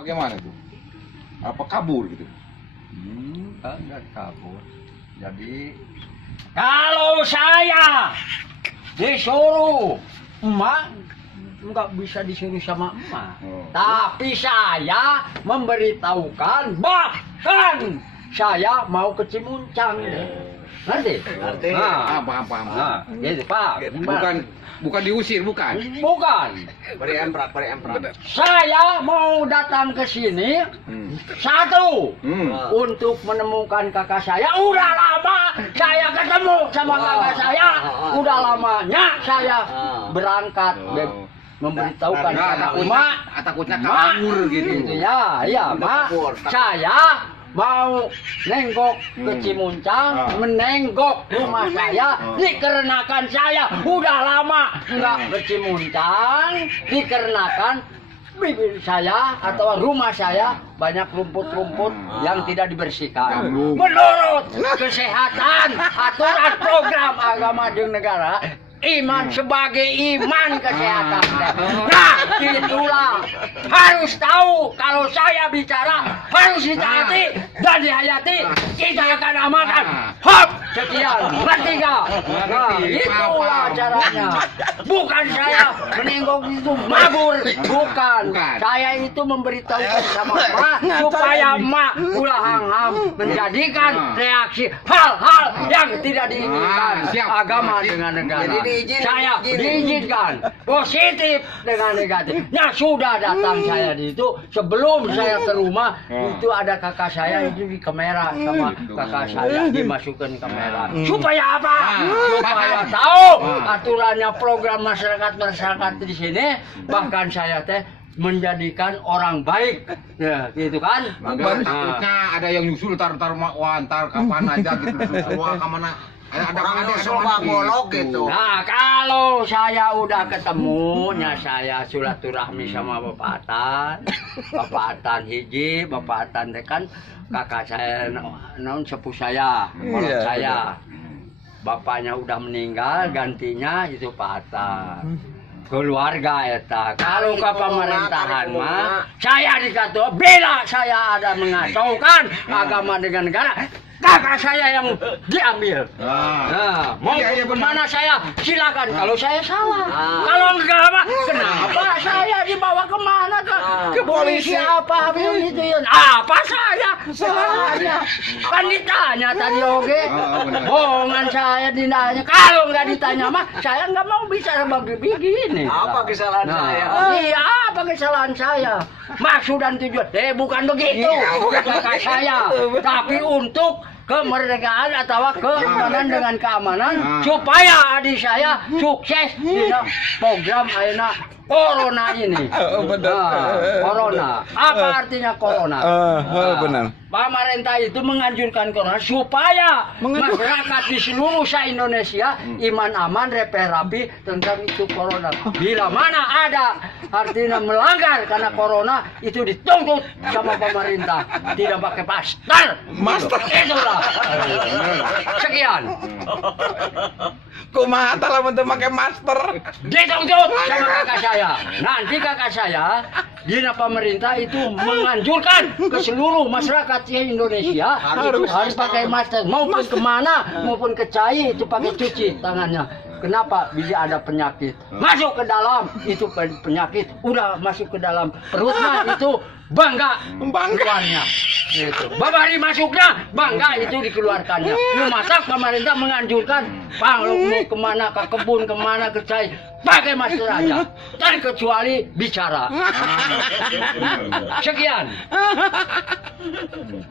Bagaimana tuh? Apa kabur gitu? Enggak kabur. Jadi kalau saya disuruh emak, nggak bisa disuruh sama emak. Tapi saya memberitahukan bahkan saya mau ke Cimuncang. Ngerti? Ngerti. Paham. Nah, gitu Pak. Bukan diusir, bukan? Bukan. Beri emprak. Saya mau datang ke sini satu untuk menemukan kakak saya. Udah lama saya ketemu sama kakak saya. Udah lamanya saya berangkat memberitahukan kepada emak. Takutnya kabur gitu. Ya, iya, Mak. Saya mau nenggok ke Cimuncang, menenggok rumah saya, dikarenakan saya udah lama nggak ke Cimuncang, dikarenakan bibir saya atau rumah saya banyak rumput-rumput yang tidak dibersihkan. Menurut kesehatan, aturan program agama di negara, iman sebagai iman kesehatan. Nah, itulah harus tahu kalau saya bicara harus ditaati dan dihayati. Kita akan amalkan. Hop, sekian. Ngerti nggak? Nah, itulah caranya. Bukan saya menenggok itu mabur, bukan. Saya itu memberitahukan sama emak supaya emak ulah hangham menjadikan reaksi hal-hal yang tidak diinginkan agama dengan negara. Saya diizinkan positif dengan negatif. Nah, sudah datang saya di itu sebelum saya ke rumah itu ada kakak saya itu di kamera sama kakak saya dimasukkan kamera. Supaya apa? Supaya tahu aturannya program masyarakat di sini. Bahkan saya teh menjadikan orang baik, ya gitu kan? Takutnya ada yang nyusul ntar kapan aja gitu semua kemana? Ada suka bolok gitu. Nah, kalau saya udah ketemunya saya silaturahmi sama Bapak Atan hiji, Bapak Atan kan kakak saya non sepuh saya, orang saya. Bapaknya udah meninggal, gantinya itu Pak Atan. Keluarga eta. Kalau ke pemerintahan mah saya dikata bila saya ada mengacaukan agama dengan negara, kakak saya yang diambil. Nah, mau kemana saya silakan. Kalau saya salah, kalau enggak apa, kenapa saya dibawa kemana ke polisi apa begitu ya? Apa saya salahnya? Kan ditanya tadi oke, bohongan saya ditanya. Kalau nggak ditanya mah saya nggak mau bicara begini. Apa kesalahan saya? Iya, apa kesalahan saya? Maksud dan tujuan, bukan begitu. Kakak saya, tapi untuk kemerdekaan atau keamanan dengan keamanan supaya adik saya sukses di program ayeuna corona ini. Corona. Apa artinya corona? Benar. Pemerintah itu menganjurkan corona supaya masyarakat di seluruh se-Indonesia iman aman, rapi tentang itu corona. Bila mana ada artinya melanggar karena corona itu dituntut sama pemerintah, tidak pakai masker. Itulah. Sekian. Kumaha tah lamun teu make masker? Dituntut sama kakak saya. Nanti kakak saya dina pemerintah itu menganjurkan ke seluruh masyarakat Indonesia harus pakai masker maupun kemana maupun ke cai itu pakai cuci tangannya. Kenapa? Bila ada penyakit masuk ke dalam itu penyakit udah masuk ke dalam perutnya itu bangga keluarnya. Itu. Babari masuknya bangga itu dikeluarkannya. Masa pemerintah menganjurkan kalau mau kemana ke kebun kemana ke cai pakai masker aja, terkecuali bicara. Sekian.